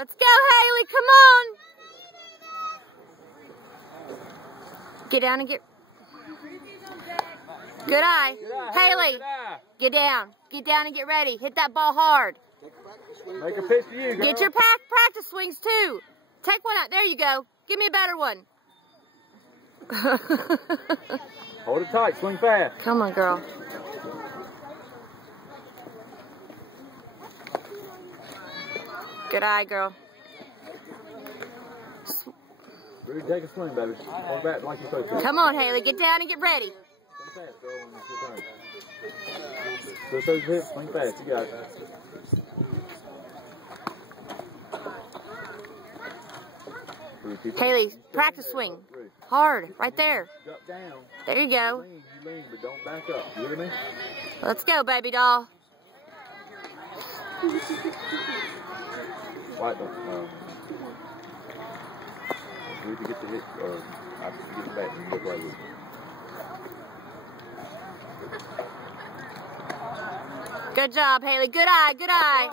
Let's go, Haley. Come on. Get down and get... Good eye. Haley, get down. Get down and get ready. Hit that ball hard. Make a pitch to you, girl. Get your practice swings, too. Take one out. There you go. Give me a better one. Hold it tight. Swing fast. Come on, girl. Good eye, girl. Rudy, take a swing, baby. Hold it back like you're supposed to. Come on, Haley. Get down and get ready. Swing fast, girl, when it's your turn. Twist those hips, swing fast. You got it. Haley, practice swing. Hard, right there. Duck down. There you go. You lean, but don't back up. You hear me? Let's go, baby doll. White don't. We can get the hit, or I can get the back and you look right with it. Good job, Haley. Good eye, good eye.